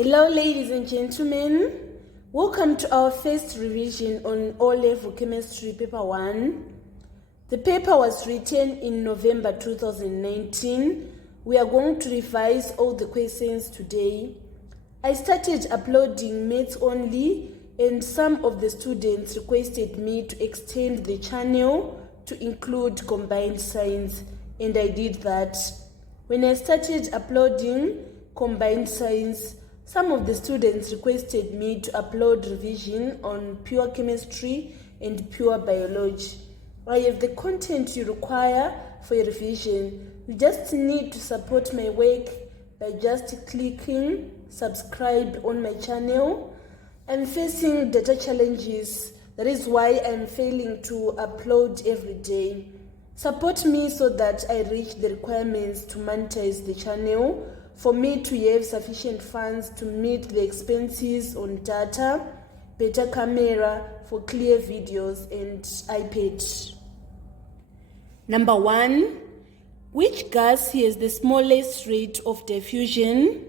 Hello ladies and gentlemen, welcome to our first revision on O-Level Chemistry Paper 1. The paper was written in November 2019. We are going to revise all the questions today. I started uploading maths only and some of the students requested me to extend the channel to include combined science, and I did that. When I started uploading combined science, some of the students requested me to upload revision on pure chemistry and pure biology. I have the content you require for your revision. You just need to support my work by just clicking subscribe on my channel. I'm facing data challenges. That is why I'm failing to upload every day. Support me so that I reach the requirements to monetize the channel, for me to have sufficient funds to meet the expenses on data, better camera for clear videos, and iPad. Number 1, which gas has the smallest rate of diffusion?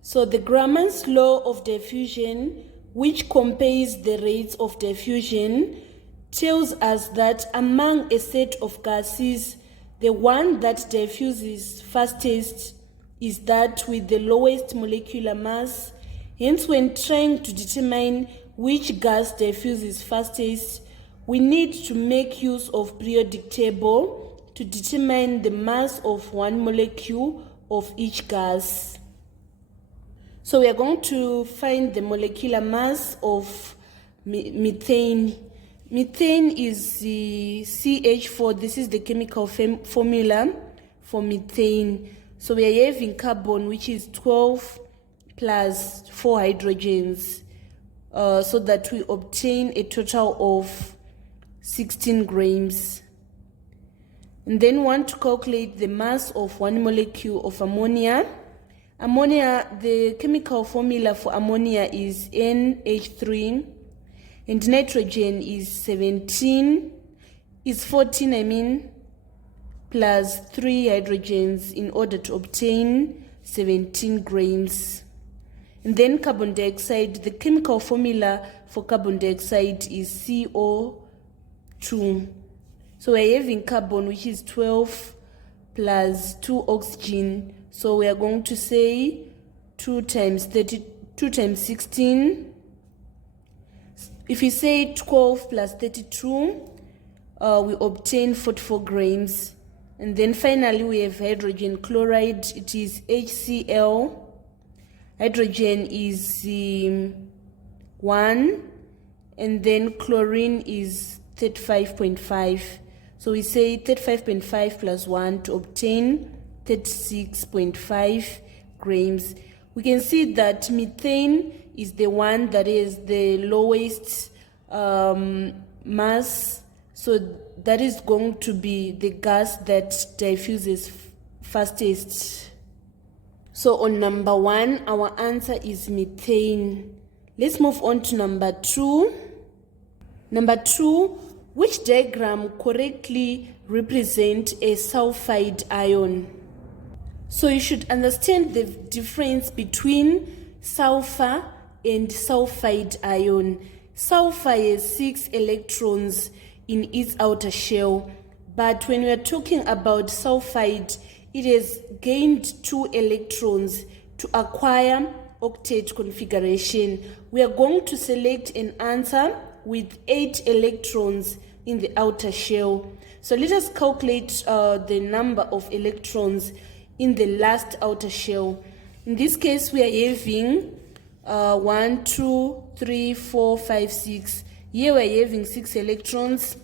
So the Grommer's law of diffusion, which compares the rates of diffusion, tells us that among a set of gases, the one that diffuses fastest is that with the lowest molecular mass. Hence, when trying to determine which gas diffuses fastest, we need to make use of periodic table to determine the mass of one molecule of each gas. So we are going to find the molecular mass of methane. Methane is the CH4. This is the chemical formula for methane. So we are having carbon, which is 12 plus 4 hydrogens, so that we obtain a total of 16 grams. And then we want to calculate the mass of one molecule of ammonia. Ammonia, the chemical formula for ammonia is NH3, and nitrogen is 14, plus 3 hydrogens in order to obtain 17 grams. And then carbon dioxide, the chemical formula for carbon dioxide is CO2. So we're having carbon, which is 12 plus 2 oxygen. So we are going to say 2 times 16. If we say 12 plus 32, we obtain 44 grams. And then finally we have hydrogen chloride. It is HCl. Hydrogen is 1, and then chlorine is 35.5. So we say 35.5 plus 1 to obtain 36.5 grams. We can see that methane is the one that is the lowest mass. So that is going to be the gas that diffuses fastest. So on number 1, our answer is methane. Let's move on to number 2. Number 2, which diagram correctly represents a sulfide ion? So you should understand the difference between sulfur and sulfide ion. Sulfur has 6 electrons in its outer shell, but when we are talking about sulfide, it has gained 2 electrons to acquire octet configuration. We are going to select an answer with 8 electrons in the outer shell. So let us calculate the number of electrons in the last outer shell. In this case, we are having 1, 2, 3, 4, 5, 6. Here we are having 6 electrons.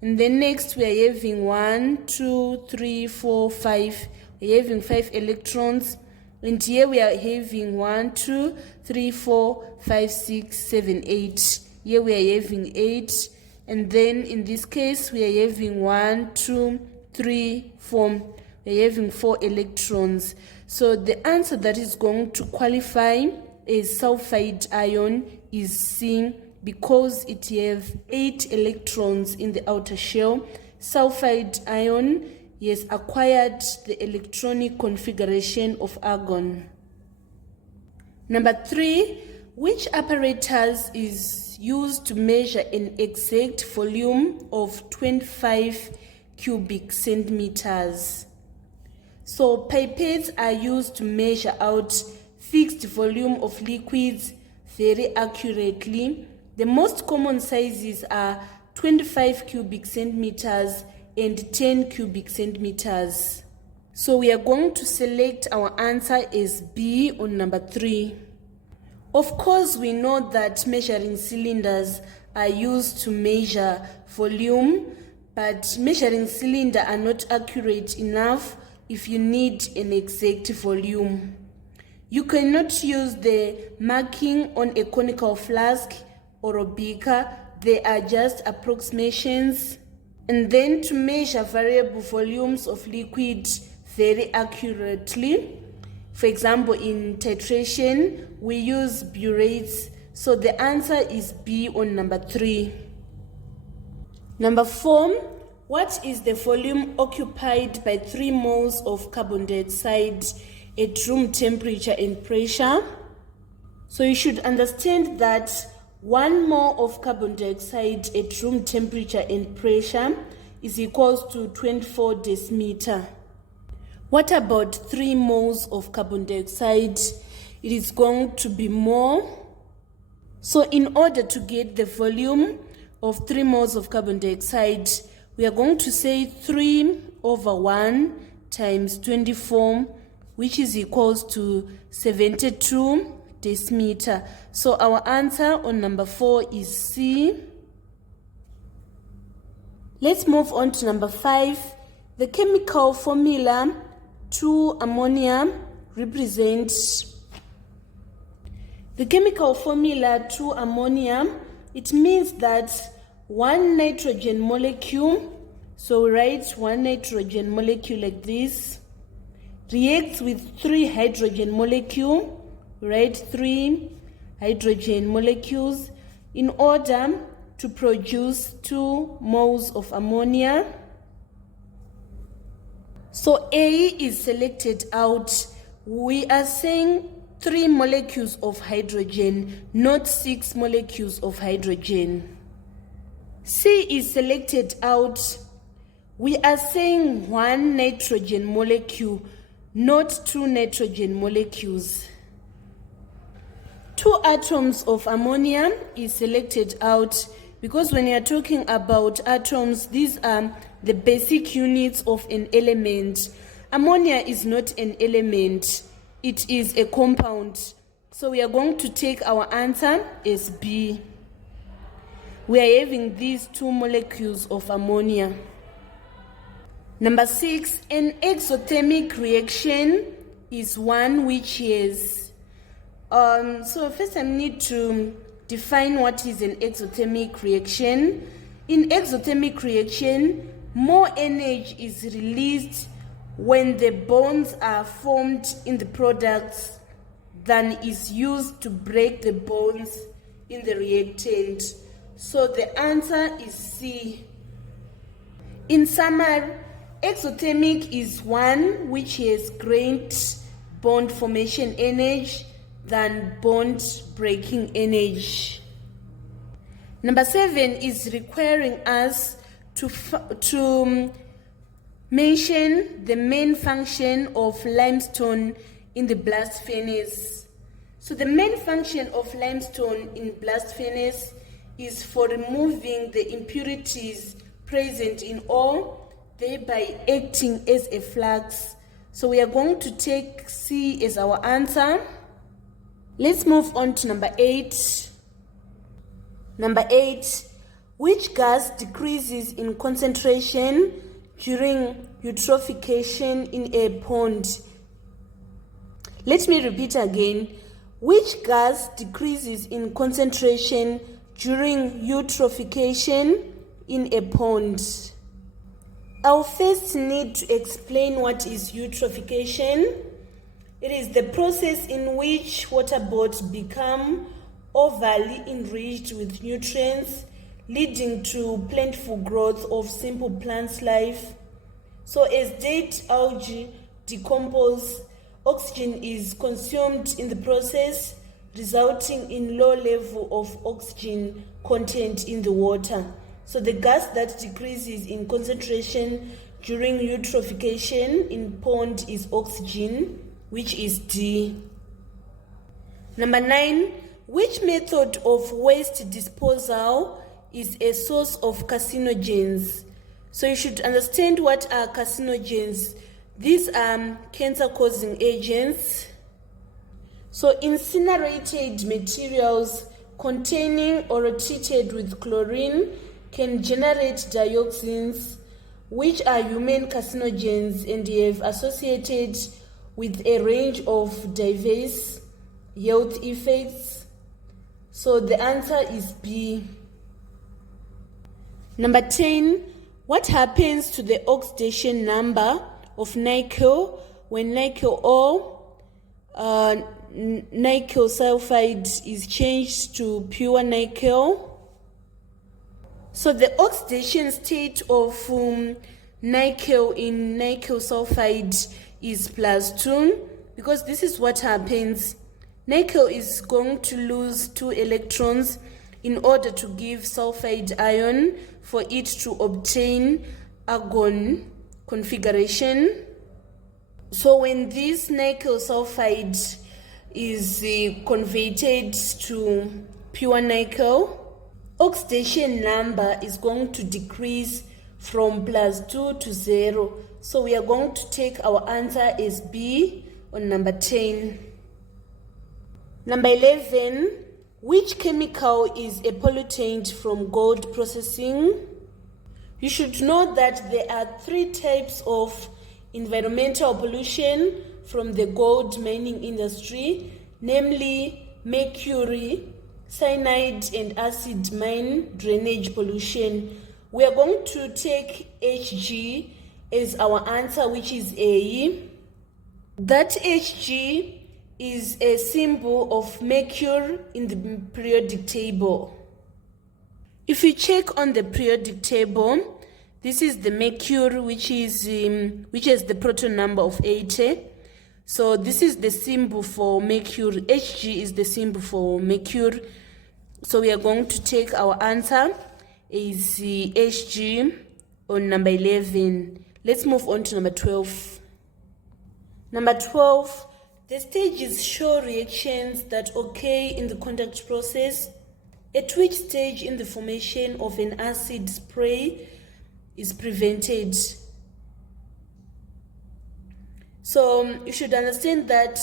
And then next we are having 1, 2, 3, 4, 5. We are having 5 electrons. And here we are having 1, 2, 3, 4, 5, 6, 7, 8. Here we are having 8. And then in this case we are having 1, 2, 3, 4. We are having 4 electrons. So the answer that is going to qualify as sulfide ion is C, because it has 8 electrons in the outer shell. Sulfide ion has acquired the electronic configuration of argon. Number 3, which apparatus is used to measure an exact volume of 25 cubic centimeters? So pipettes are used to measure out fixed volume of liquids very accurately. The most common sizes are 25 cubic centimeters and 10 cubic centimeters. So we are going to select our answer as B on number 3. Of course, we know that measuring cylinders are used to measure volume, but measuring cylinders are not accurate enough if you need an exact volume. You cannot use the marking on a conical flask or a beaker. They are just approximations. And then to measure variable volumes of liquid very accurately, for example, in titration, we use burates. So the answer is B on number 3. Number 4, what is the volume occupied by 3 moles of carbon dioxide at room temperature and pressure? So you should understand that 1 mole of carbon dioxide at room temperature and pressure is equals to 24 decimeter. What about 3 moles of carbon dioxide? It is going to be more. So in order to get the volume of 3 moles of carbon dioxide, we are going to say 3 over 1 times 24, which is equals to 72 decimeter. So our answer on number 4 is C. Let's move on to number 5. The chemical formula 2-ammonia represents. The chemical formula 2-ammonia, it means that 1 nitrogen molecule, so we write 1 nitrogen molecule like this, reacts with 3 hydrogen molecule, write 3 hydrogen molecules in order to produce 2 moles of ammonia. So A is selected out. We are saying 3 molecules of hydrogen, not 6 molecules of hydrogen. C is selected out. We are saying 1 nitrogen molecule, not 2 nitrogen molecules. 2 atoms of ammonia is selected out because when you are talking about atoms, these are the basic units of an element. Ammonia is not an element, it is a compound. So we are going to take our answer as B. We are having these 2 molecules of ammonia. Number 6, an exothermic reaction is one which is, so first I need to define what is an exothermic reaction. In exothermic reaction, more energy is released when the bonds are formed in the products than is used to break the bonds in the reactant. So the answer is C. In summary, exothermic is one which has great bond formation energy than bond breaking energy. Number 7 is requiring us to mention the main function of limestone in the blast furnace. So the main function of limestone in blast furnace is for removing the impurities present in ore, thereby acting as a flux. So we are going to take C as our answer. Let's move on to number 8. Number 8, which gas decreases in concentration during eutrophication in a pond? Let me repeat again. Which gas decreases in concentration during eutrophication in a pond? I'll first need to explain what is eutrophication. It is the process in which water bodies become overly enriched with nutrients, leading to plentiful growth of simple plant life. So as dead algae decompose, oxygen is consumed in the process, resulting in low level of oxygen content in the water. So the gas that decreases in concentration during eutrophication in pond is oxygen, which is D. Number 9, which method of waste disposal is a source of carcinogens? So you should understand what are carcinogens. These are cancer-causing agents. So incinerated materials containing or treated with chlorine can generate dioxins, which are human carcinogens and have associated with a range of diverse health effects. So the answer is B. Number 10, what happens to the oxidation number of nickel when nickel ore, nickel sulfide is changed to pure nickel? So the oxidation state of nickel in nickel sulfide is +2, because this is what happens. Nickel is going to lose 2 electrons in order to give sulfide ion for it to obtain argon configuration. So when this nickel sulfide is converted to pure nickel, oxidation number is going to decrease from +2 to 0. So we are going to take our answer as B on number 10. Number 11, which chemical is a pollutant from gold processing? You should know that there are 3 types of environmental pollution from the gold mining industry, namely mercury, cyanide, and acid mine drainage pollution. We are going to take Hg as our answer, which is A. That Hg is a symbol of mercury in the periodic table. If you check on the periodic table, this is the mercury, which has the proton number of 80. So this is the symbol for mercury. Hg is the symbol for mercury. So we are going to take our answer is Hg on number 11. Let's move on to number 12. Number 12, the stages show reactions that occur in the contact process, at which stage in the formation of an acid spray is prevented. So you should understand that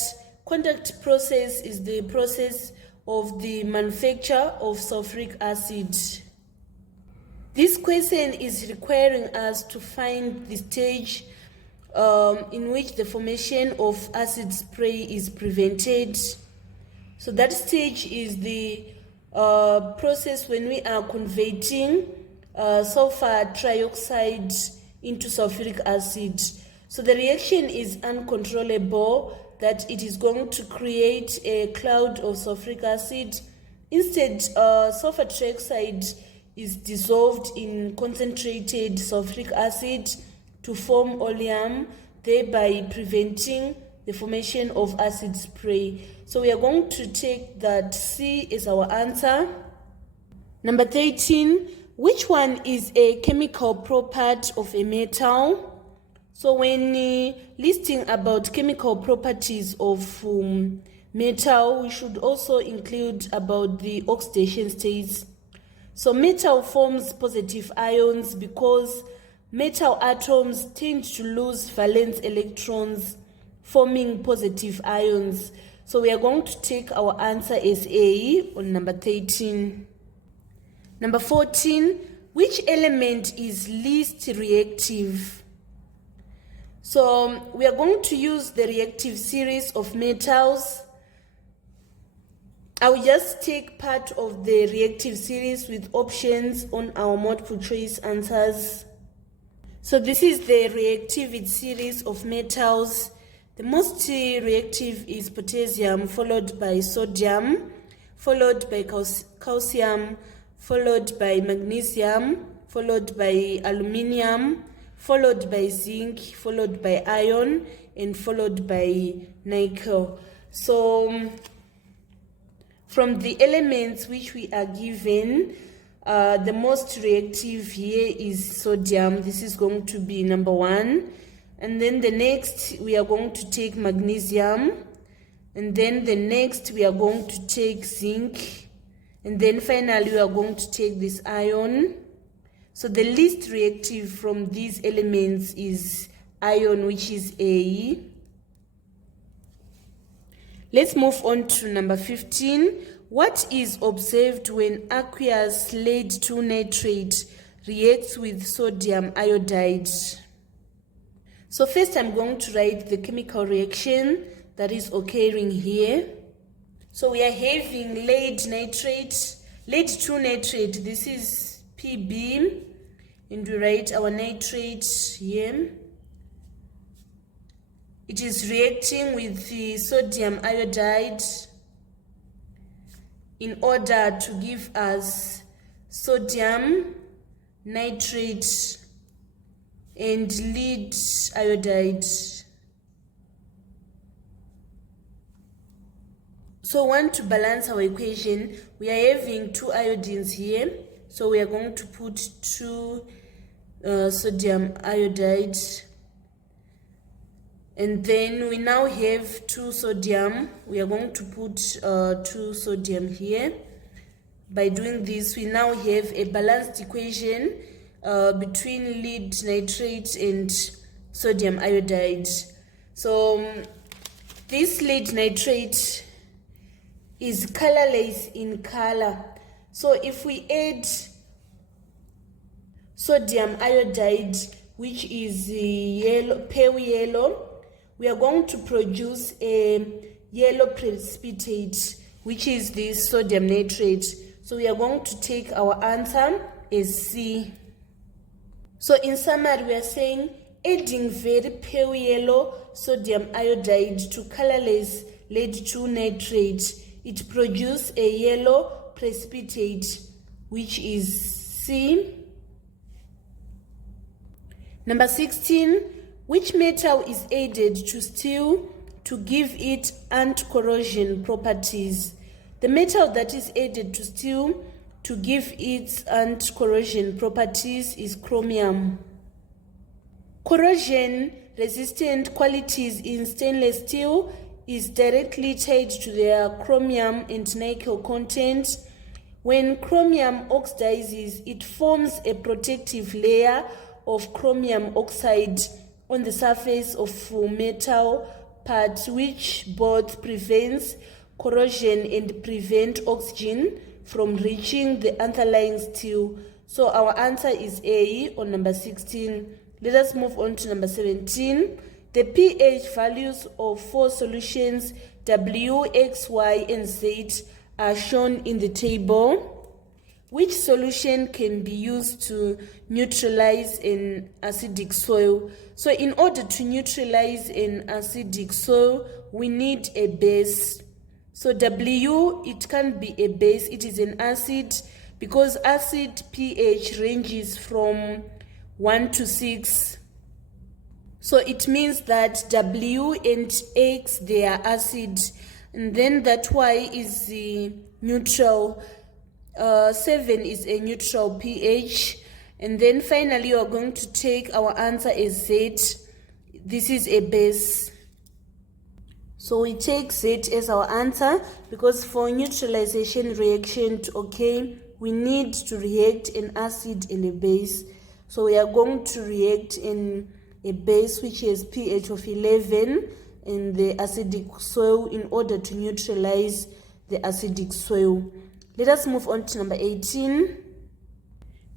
contact process is the process of the manufacture of sulfuric acid. This question is requiring us to find the stage in which the formation of acid spray is prevented. So that stage is the process when we are converting sulfur trioxide into sulfuric acid. So the reaction is uncontrollable, that it is going to create a cloud of sulfuric acid. Instead, sulfur trioxide is dissolved in concentrated sulfuric acid to form oleum, thereby preventing the formation of acid spray. So we are going to take that C as our answer. Number 13, which one is a chemical property of a metal? So when listing about chemical properties of metal, we should also include about the oxidation states. So metal forms positive ions because metal atoms tend to lose valence electrons, forming positive ions. So we are going to take our answer as A on number 13. Number 14, which element is least reactive? So we are going to use the reactive series of metals. I will just take part of the reactive series with options on our multiple choice answers. So this is the reactivity series of metals. The most reactive is potassium, followed by sodium, followed by calcium, followed by magnesium, followed by aluminium, followed by zinc, followed by iron, and followed by nickel. So from the elements which we are given, the most reactive here is sodium. This is going to be number 1. And then the next we are going to take magnesium. And then the next we are going to take zinc. And then finally we are going to take this iron. So the least reactive from these elements is iron, which is A. Let's move on to number 15. What is observed when aqueous lead 2 nitrate reacts with sodium iodide? So first I'm going to write the chemical reaction that is occurring here. So we are having lead 2 nitrate, this is Pb, and we write our nitrate here. It is reacting with the sodium iodide in order to give us sodium nitrate and lead iodide. So want to balance our equation, we are having 2 iodines here, so we are going to put 2 sodium iodide, and then we now have 2 sodium. We are going to put 2 sodium here. By doing this, we now have a balanced equation between lead nitrate and sodium iodide. So this lead nitrate is colorless in color. So if we add sodium iodide, which is yellow, pale yellow, we are going to produce a yellow precipitate, which is this sodium nitrate. So we are going to take our answer as C. So in summary, we are saying adding very pale yellow sodium iodide to colorless lead 2 nitrate, it produces a yellow precipitate, which is C. Number 16, which metal is added to steel to give it anti-corrosion properties? The metal that is added to steel to give its anti-corrosion properties is chromium. Corrosion resistant qualities in stainless steel is directly tied to their chromium and nickel content. When chromium oxidizes, it forms a protective layer of chromium oxide on the surface of metal parts, which both prevents corrosion and prevent oxygen from reaching the underlying steel. So our answer is A on number 16. Let us move on to number 17. The pH values of 4 solutions W, X, Y, and Z are shown in the table. Which solution can be used to neutralize an acidic soil? So in order to neutralize an acidic soil, we need a base. So W, it can't be a base, it is an acid, because acid pH ranges from 1 to 6. So it means that W and X, they are acid, and then that Y is the neutral. 7 is a neutral pH, and then finally you are going to take our answer as Z. This is a base. So we take Z as our answer, because for neutralization reaction to occur, we need to react an acid and a base. So we are going to react in a base which has pH of 11 in the acidic soil in order to neutralize the acidic soil. Let us move on to number 18.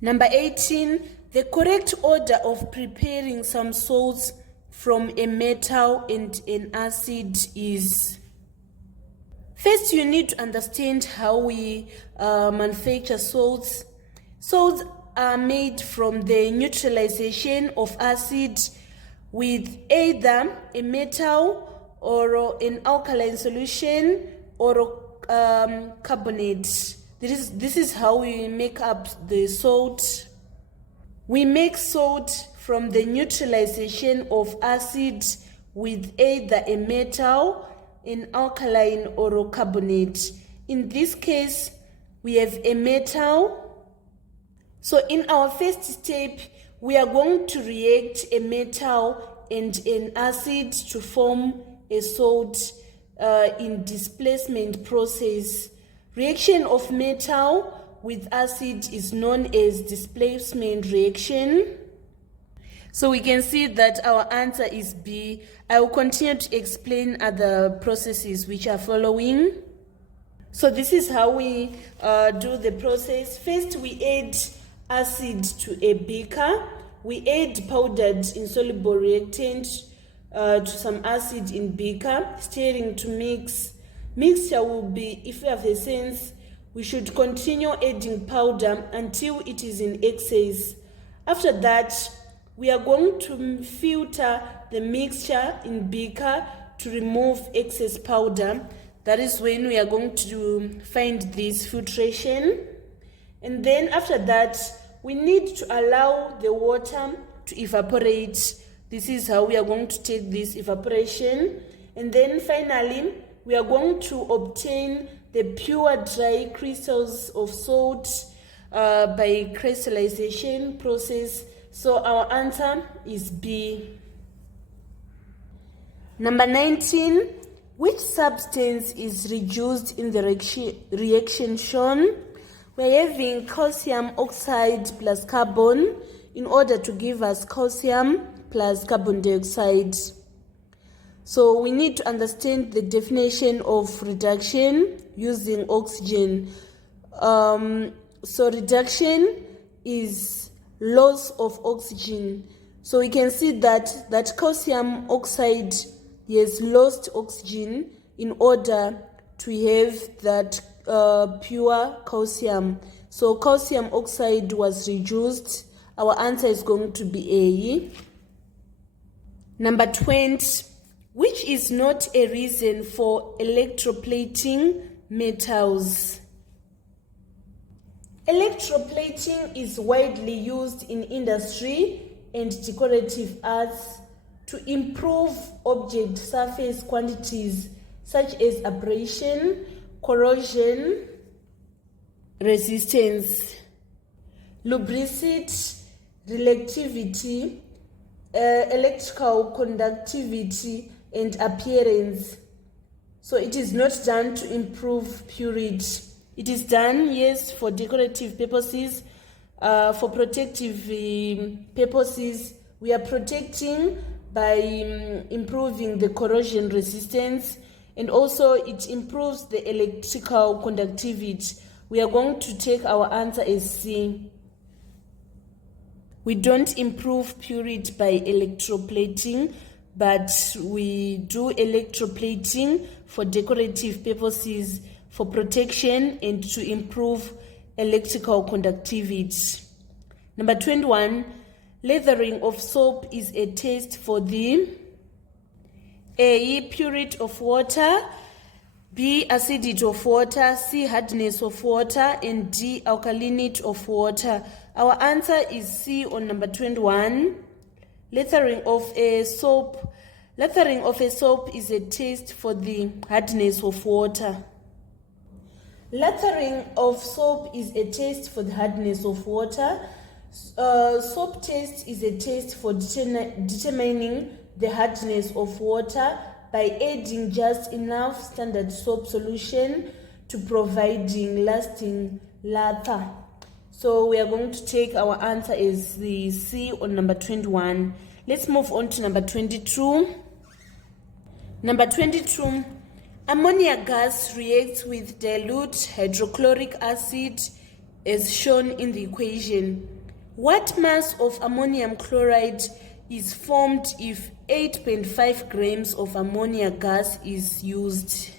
Number 18, the correct order of preparing some salts from a metal and an acid is: first, you need to understand how we manufacture salts. Salts are made from the neutralization of acid with either a metal or an alkaline solution or carbonate. This is how we make up the salt. We make salt from the neutralization of acid with either a metal, an alkaline, or a carbonate. in this case, we have a metal. So in our first step, we are going to react a metal and an acid to form a salt in displacement process. Reaction of metal with acid is known as displacement reaction. So we can see that our answer is B. I will continue to explain other processes which are following. So this is how we do the process. First, we add acid to a beaker. We add powdered insoluble reactant to some acid in beaker, stirring to mix. Mixture will be, if we have a sense, we should continue adding powder until it is in excess. After that, we are going to filter the mixture in beaker to remove excess powder. That is when we are going to find this filtration. And then after that, we need to allow the water to evaporate. This is how we are going to take this evaporation. And then finally, we are going to obtain the pure dry crystals of salt by crystallization process. So our answer is B. Number 19, which substance is reduced in the reaction shown? We're having calcium oxide plus carbon in order to give us calcium plus carbon dioxide. So we need to understand the definition of reduction using oxygen. So reduction is loss of oxygen. So we can see that calcium oxide has lost oxygen in order to have that pure calcium. So calcium oxide was reduced. Our answer is going to be A. Number 20, which is not a reason for electroplating metals? Electroplating is widely used in industry and decorative arts to improve object surface quantities such as abrasion, corrosion, resistance, lubricity, reactivity, electrical conductivity, and appearance. So it is not done to improve purity. It is done, yes, for decorative purposes, for protective purposes. We are protecting by improving the corrosion resistance, and also it improves the electrical conductivity. We are going to take our answer as C. We don't improve purity by electroplating, but we do electroplating for decorative purposes, for protection, and to improve electrical conductivity. Number 21, lathering of soap is a test for the A, purity of water, B, acidity of water, C, hardness of water, and D, alkalinity of water. Our answer is C on number 21. Lathering of a soap is a test for the hardness of water. Lathering of soap is a test for the hardness of water. Soap test is a test for determining the hardness of water by adding just enough standard soap solution to providing lasting lather. So we are going to take our answer as the C on number 21. Let's move on to number 22. Number 22, ammonia gas reacts with dilute hydrochloric acid as shown in the equation. What mass of ammonium chloride is formed if 8.5 grams of ammonia gas is used?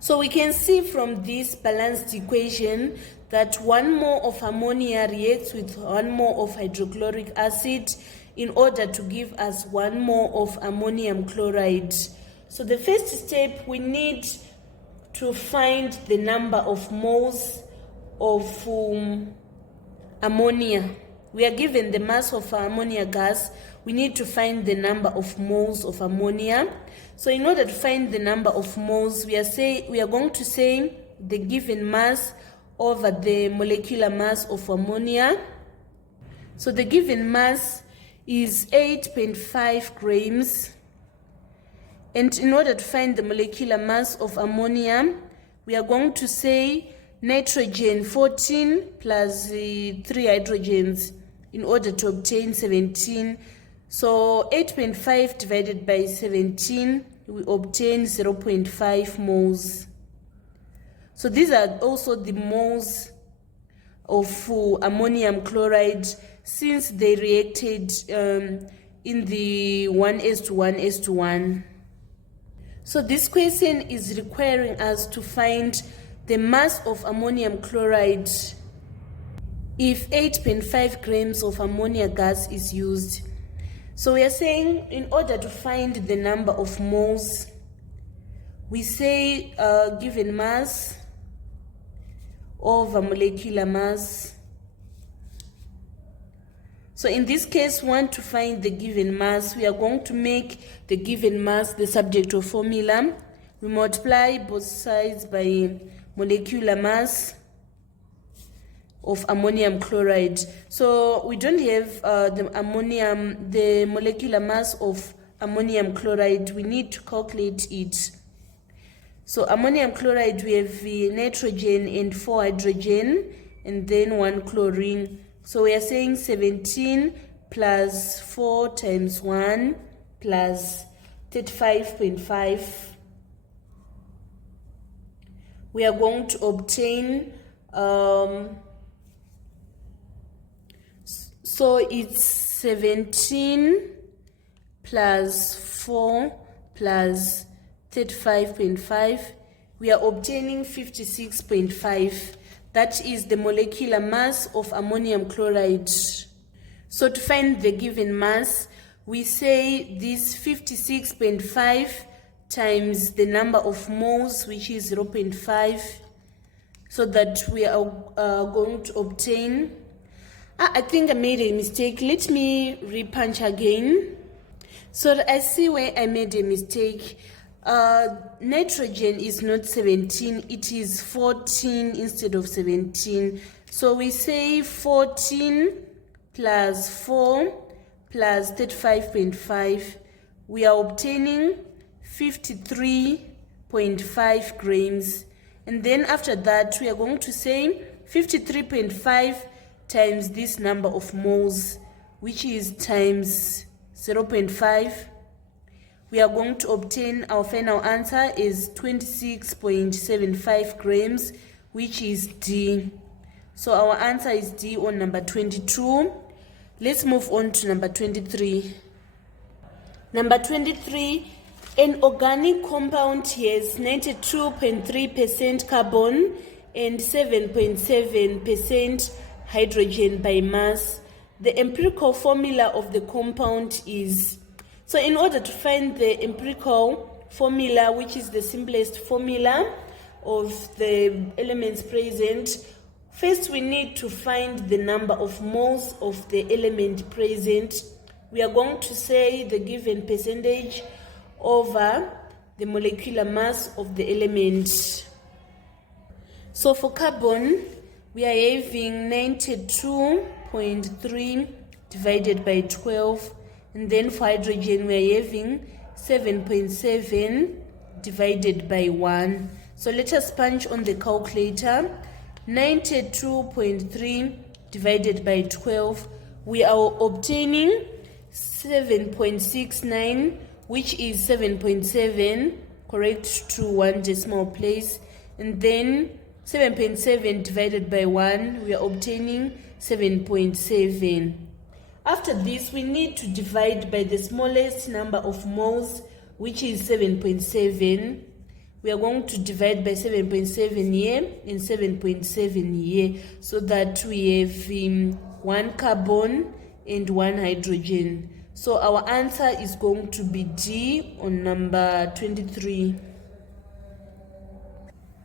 So we can see from this balanced equation that 1 mole of ammonia reacts with 1 mole of hydrochloric acid in order to give us 1 mole of ammonium chloride. So the first step, we need to find the number of moles of ammonia. We are given the mass of ammonia gas. We need to find the number of moles of ammonia. So in order to find the number of moles, we are going to say the given mass over the molecular mass of ammonia. So the given mass is 8.5 grams. And in order to find the molecular mass of ammonia, we are going to say nitrogen 14 plus 3 hydrogens in order to obtain 17. So 8.5 divided by 17, we obtain 0.5 moles. So these are also the moles of ammonium chloride since they reacted in the 1:1:1. So this question is requiring us to find the mass of ammonium chloride if 8.5 grams of ammonia gas is used. So we are saying in order to find the number of moles, we say given mass over molecular mass. So in this case, we want to find the given mass. We are going to make the given mass the subject of formula. We multiply both sides by molecular mass of ammonium chloride. So we don't have the molecular mass of ammonium chloride. We need to calculate it. So ammonium chloride, we have nitrogen and 4 hydrogen and then 1 chlorine. So we are saying 17 plus 4 times 1 plus 35.5. We are going to obtain, so it's 17 plus 4 plus 35.5. We are obtaining 56.5. That is the molecular mass of ammonium chloride. So to find the given mass, we say this 56.5 times the number of moles, which is 0.5, so that we are going to obtain. I think I made a mistake. Let me repunch again. So I see where I made a mistake. Nitrogen is not 17, it is 14 instead of 17. So we say 14 plus 4 plus 35.5. We are obtaining 53.5 grams. And then after that, we are going to say 53.5 times this number of moles, which is times 0.5. We are going to obtain our final answer is 26.75 grams, which is D. So our answer is D on number 22. Let's move on to number 23. Number 23, an organic compound has 92.3% carbon and 7.7% hydrogen by mass. The empirical formula of the compound is. So in order to find the empirical formula, which is the simplest formula of the elements present, first we need to find the number of moles of the element present. We are going to say the given percentage over the molecular mass of the element. So for carbon, we are having 92.3 divided by 12. And then for hydrogen, we are having 7.7 divided by 1. So let us punch on the calculator. 92.3 divided by 12. We are obtaining 7.69, which is 7.7, correct to 1 decimal place. And then 7.7 divided by 1, we are obtaining 7.7. After this, we need to divide by the smallest number of moles, which is 7.7. We are going to divide by 7.7 here and 7.7 here, so that we have 1 carbon and 1 hydrogen. So our answer is going to be D on number 23.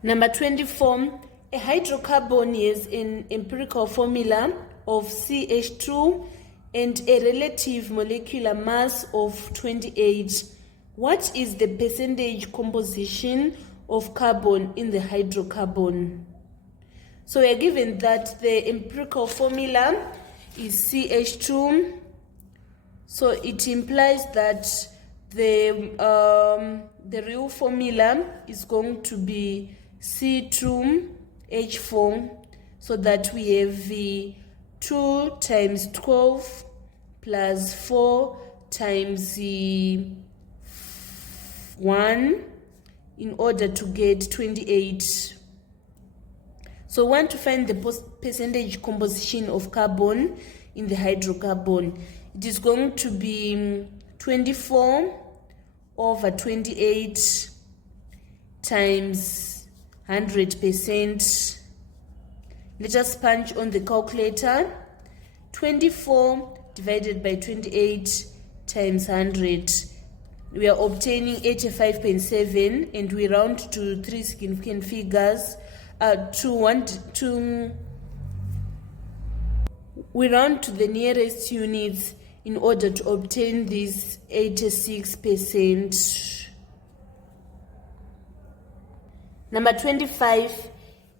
Number 24, a hydrocarbon has an empirical formula of CH2 and a relative molecular mass of 28. What is the percentage composition of carbon in the hydrocarbon. So we are given that the empirical formula is CH2. So it implies that the real formula is going to be C2H4, so that we have the 2 times 12 plus 4 times the 1 in order to get 28. So we want to find the percentage composition of carbon in the hydrocarbon. It is going to be 24 over 28 times 100%. Let us punch on the calculator. 24 divided by 28 times 100. We are obtaining 85.7, and we round to 3 significant figures. We round to the nearest units in order to obtain this 86%. Number 25,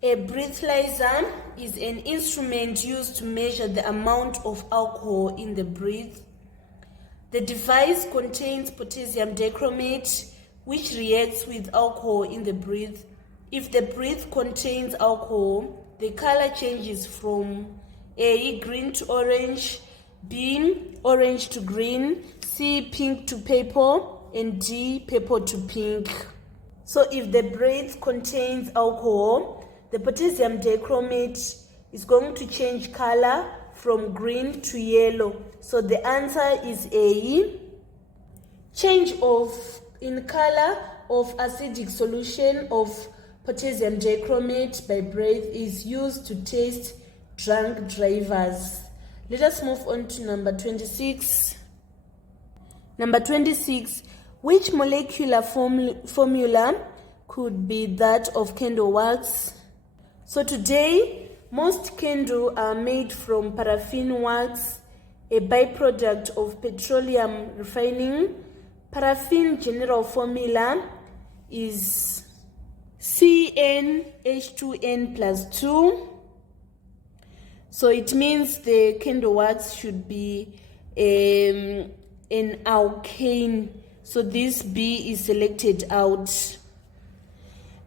a breathalyzer is an instrument used to measure the amount of alcohol in the breath. The device contains potassium dichromate, which reacts with alcohol in the breath. If the breath contains alcohol, the color changes from A, green to orange, B, orange to green, C, pink to purple, and D, purple to pink. So if the breath contains alcohol, the potassium dichromate is going to change color from green to yellow. So the answer is A. Change in color of acidic solution of potassium dichromate by breath is used to test drunk drivers. Let us move on to number 26. Number 26, which molecular formula could be that of candle wax? So today, most candles are made from paraffin wax, a byproduct of petroleum refining. Paraffin general formula is CnH2n plus 2. So it means the candle wax should be an alkane. So this B is selected out.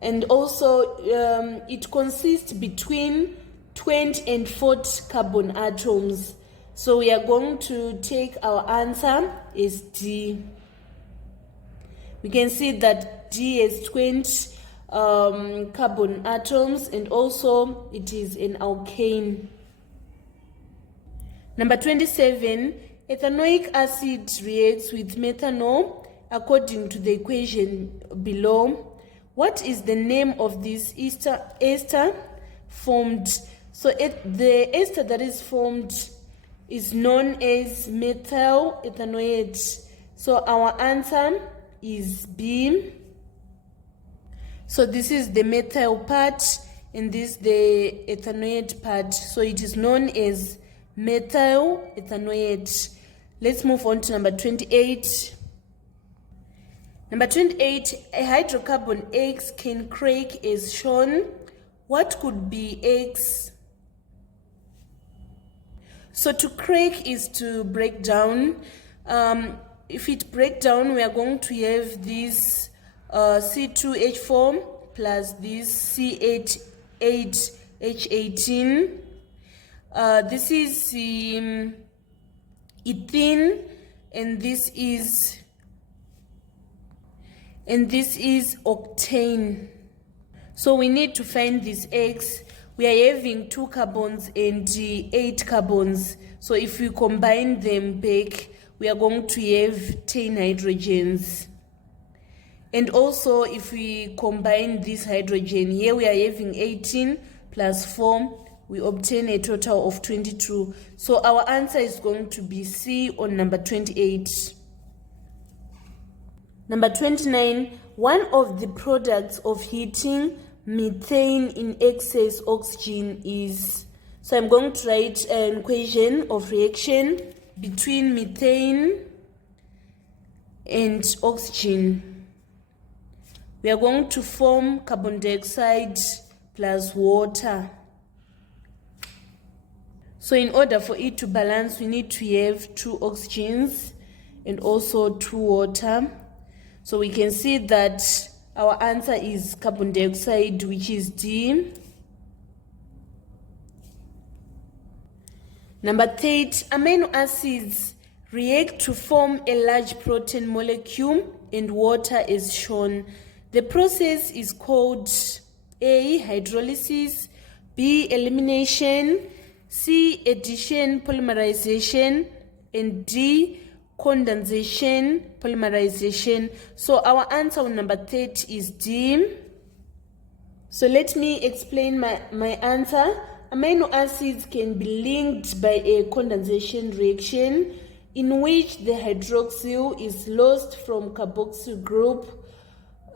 And also it consists between 20 and 40 carbon atoms. So we are going to take our answer as D. We can see that D has 20 carbon atoms, and also it is an alkane. Number 27, ethanoic acid reacts with methanol according to the equation below. What is the name of this ester formed? So the ester that is formed is known as methyl ethanoate. So our answer is B. So this is the methyl part, and this is the ethanoate part. So it is known as methyl ethanoate. Let's move on to number 28. Number 28, a hydrocarbon X can crack as shown. What could be X? So to crack is to break down. If it breaks down, we are going to have this C2H4 plus this C8H18. This is ethene, and this is octane. So we need to find this X. We are having 2 carbons and 8 carbons. So if we combine them back, we are going to have 10 hydrogens. And also if we combine this hydrogen, here we are having 18 plus 4, we obtain a total of 22. So our answer is going to be C on number 28. Number 29, one of the products of heating methane in excess oxygen is. So I'm going to write an equation of reaction between methane and oxygen. we are going to form carbon dioxide plus water. So in order for it to balance, we need to have 2 oxygens and also 2 water. So we can see that our answer is carbon dioxide, which is D. Number 8, amino acids react to form a large protein molecule and water is shown. The process is called A, hydrolysis, B, elimination, C, addition, polymerization, and D, condensation, polymerization. So our answer on number 8 is D. So let me explain my answer. Amino acids can be linked by a condensation reaction in which the hydroxyl is lost from carboxyl group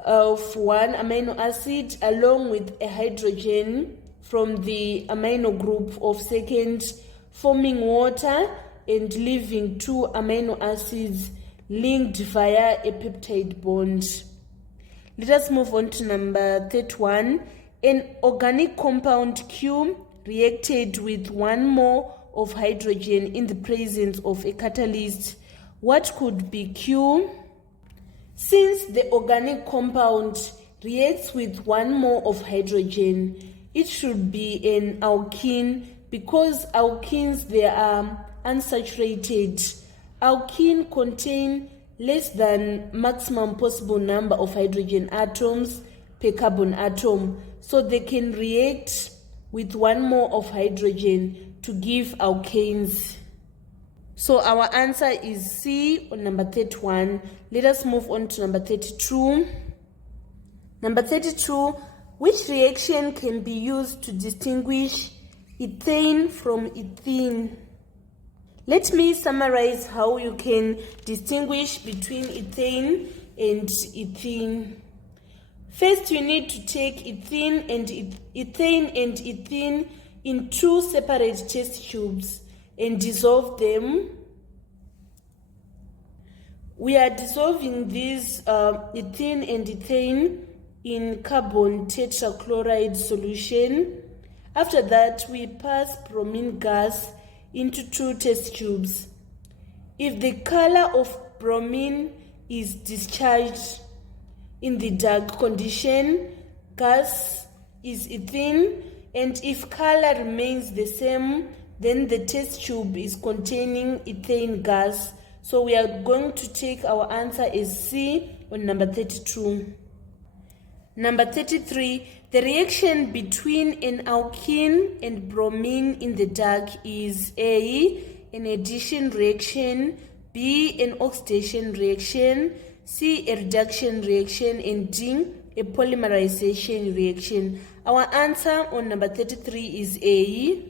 of one amino acid along with a hydrogen from the amino group of second, forming water and leaving 2 amino acids linked via a peptide bond. Let us move on to number 31. An organic compound Q reacted with 1 mole of hydrogen in the presence of a catalyst. What could be Q? Since the organic compound reacts with 1 mole of hydrogen, it should be an alkene because alkenes, they are unsaturated. Alkene contain less than maximum possible number of hydrogen atoms per carbon atom, so they can react with 1 mole of hydrogen to give alkanes. So our answer is C on number 31. Let us move on to number 32. Number 32, which reaction can be used to distinguish ethane from ethene? Let me summarize how you can distinguish between ethane and ethene. First, you need to take ethane and ethene in 2 separate test tubes and dissolve them. We are dissolving these ethene and ethane in carbon tetrachloride solution. After that, we pass bromine gas into 2 test tubes. If the color of bromine is discharged in the dark condition, gas is ethene, and if color remains the same, then the test tube is containing ethane gas. So we are going to take our answer as C on number 32. Number 33, the reaction between an alkene and bromine in the dark is A, an addition reaction, B, an oxidation reaction, C, a reduction reaction, and D, a polymerization reaction. Our answer on number 33 is A.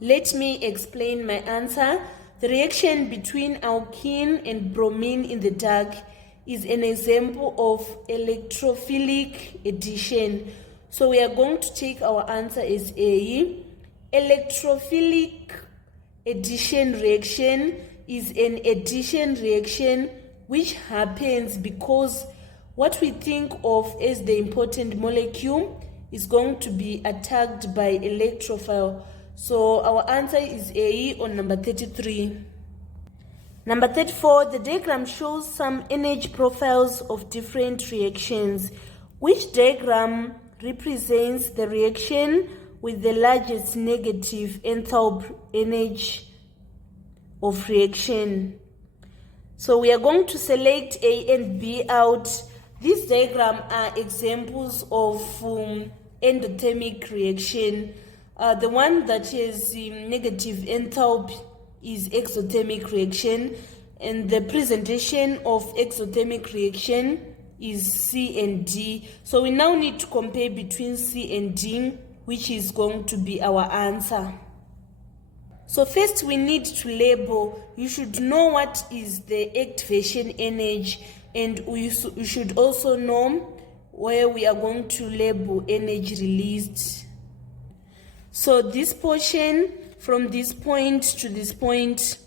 Let me explain my answer. The reaction between alkene and bromine in the dark is an example of electrophilic addition. So we are going to take our answer as A. Electrophilic addition reaction is an addition reaction which happens because what we think of as the important molecule is going to be attacked by electrophile. So our answer is A on number 33. Number 34, the diagram shows some energy profiles of different reactions. Which diagram represents the reaction with the largest negative enthalpy energy of reaction? So we are going to select A and B out. These diagrams are examples of endothermic reaction. The one that has negative enthalpy is exothermic reaction, and the presentation of exothermic reaction is C and D. So we now need to compare between C and D, which is going to be our answer. So first we need to label. You should know what is the activation energy, and we should also know where we are going to label energy released. So this portion from this point to this point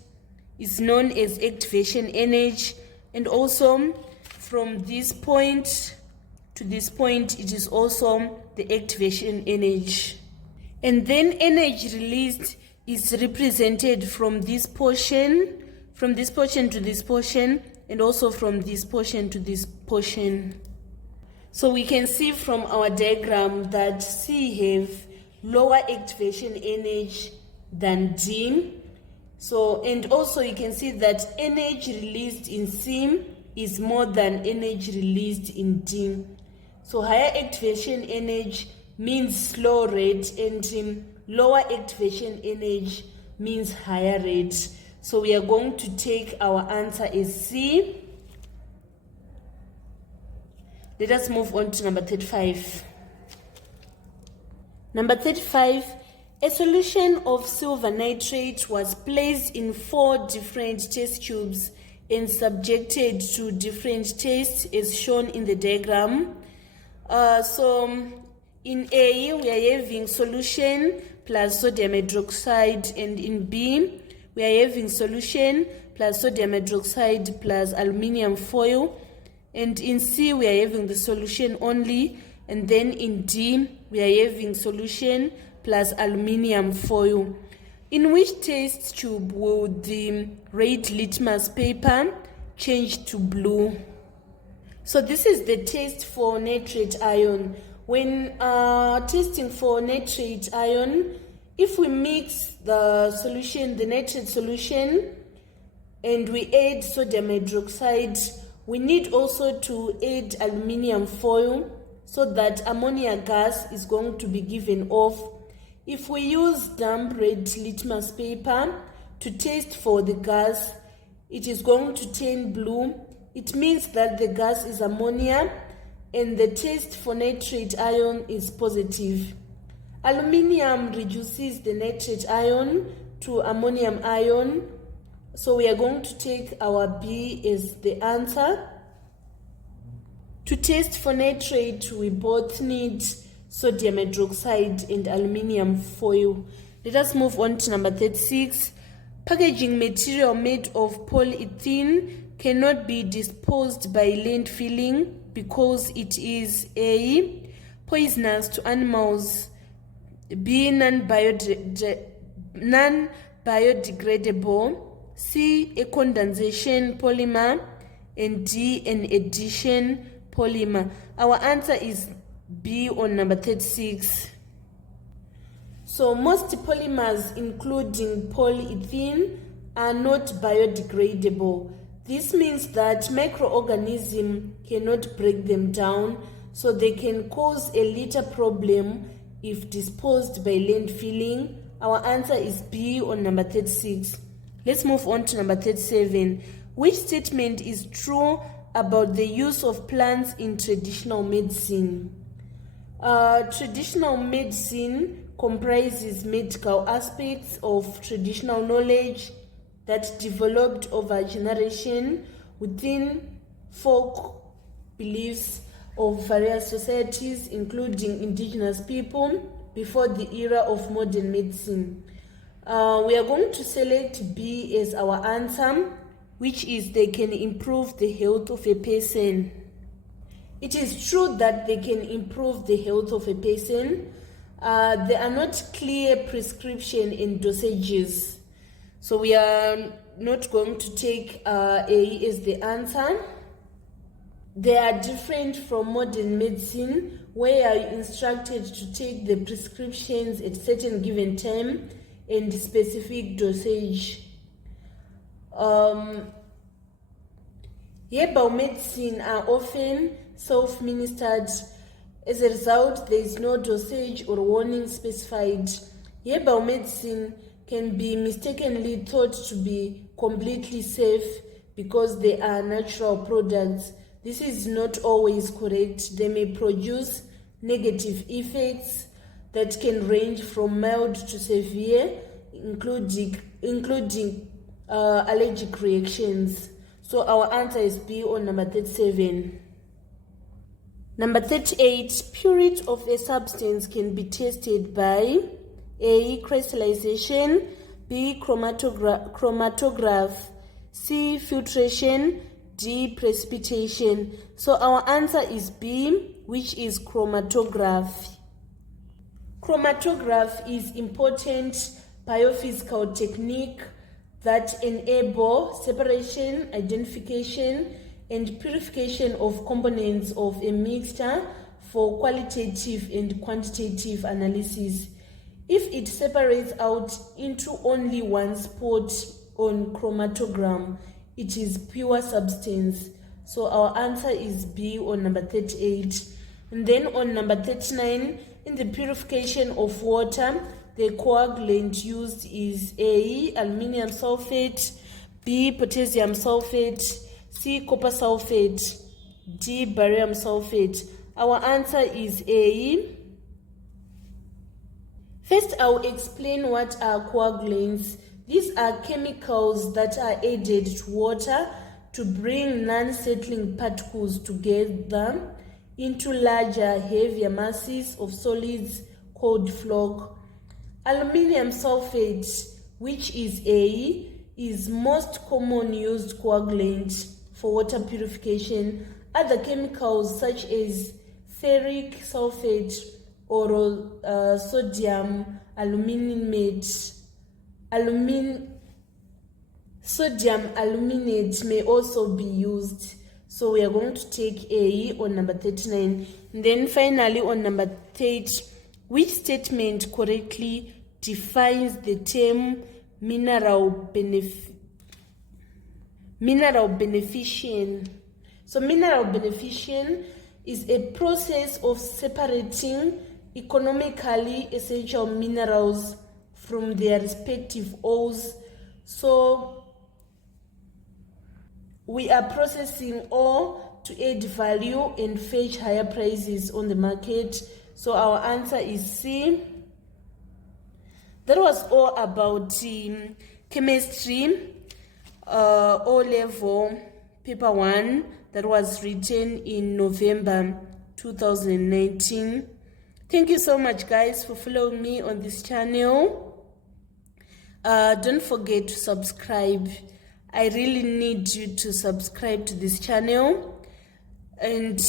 is known as activation energy, and also from this point to this point, it is also the activation energy. And then energy released is represented from this portion to this portion, and also from this portion to this portion. So we can see from our diagram that C have lower activation energy than D. So, and also you can see that energy released in C is more than energy released in D. So higher activation energy means slow rate, and lower activation energy means higher rate. So we are going to take our answer as C. Let us move on to number 35. Number 35, a solution of silver nitrate was placed in 4 different test tubes and subjected to different tests as shown in the diagram. So in A, we are having solution plus sodium hydroxide, and in B, we are having solution plus sodium hydroxide plus aluminium foil, and in C, we are having the solution only, and then in D, we are having solution plus aluminium foil. In which test tube will the red litmus paper change to blue? So this is the test for nitrate ion. When testing for nitrate ion, if we mix the solution, the nitrate solution, and we add sodium hydroxide, we need also to add aluminium foil so that ammonia gas is going to be given off. If we use damp red litmus paper to test for the gas, it is going to turn blue. It means that the gas is ammonia, and the test for nitrate ion is positive. Aluminium reduces the nitrate ion to ammonium ion, so we are going to take our B as the answer. To test for nitrate, we both need sodium hydroxide and aluminium foil. Let us move on to number 36. Packaging material made of polyethylene cannot be disposed by landfilling because it is A, poisonous to animals, B, non-biodegradable, C, a condensation polymer, and D, an addition polymer. Our answer is B on number 36. So most polymers, including polyethylene, are not biodegradable. This means that microorganisms cannot break them down, so they can cause a litter problem if disposed by landfilling. Our answer is B on number 36. Let's move on to number 37. Which statement is true about the use of plants in traditional medicine? Traditional medicine comprises medical aspects of traditional knowledge that developed over generation within folk beliefs of various societies, including indigenous people, before the era of modern medicine. We are going to select B as our answer, which is they can improve the health of a person. It is true that they can improve the health of a person. There are not clear prescription and dosages. So we are not going to take A as the answer. They are different from modern medicine, where you are instructed to take the prescriptions at certain given time and specific dosage. Herbal medicine are often self-ministered. As a result, there is no dosage or warning specified. Herbal medicine can be mistakenly thought to be completely safe because they are natural products. This is not always correct. They may produce negative effects that can range from mild to severe, including allergic reactions. So our answer is B on number 37. Number 38, purity of a substance can be tested by A, crystallization, B, chromatograph, C, filtration, D, precipitation. So our answer is B, which is chromatography. Chromatography is important biophysical technique that enable separation, identification, and purification of components of a mixture for qualitative and quantitative analysis. If it separates out into only one spot on chromatogram, it is pure substance. So our answer is B on number 38. And then on number 39, in the purification of water, the coagulant used is A, aluminium sulfate, B, potassium sulfate, C, copper sulfate, D, barium sulfate. Our answer is A. First, I'll explain what are coagulants. These are chemicals that are added to water to bring non-settling particles together into larger, heavier masses of solids called floc. Aluminium sulfate, which is A, is most common used coagulant for water purification. Other chemicals such as ferric sulfate or sodium aluminate may also be used. So we are going to take A on number 39. And then finally on number 30, which statement correctly defines the term mineral beneficiation? So mineral beneficiation is a process of separating economically essential minerals from their respective ores. So we are processing ore to add value and fetch higher prices on the market. So our answer is C. That was all about chemistry, O-level paper 1 that was written in November 2019. Thank you so much, guys, for following me on this channel. Don't forget to subscribe. I really need you to subscribe to this channel. And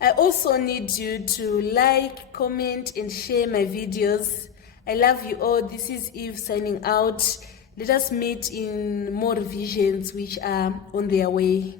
I also need you to like, comment, and share my videos. I love you all. This is Eve signing out. Let us meet in more revisions which are on their way.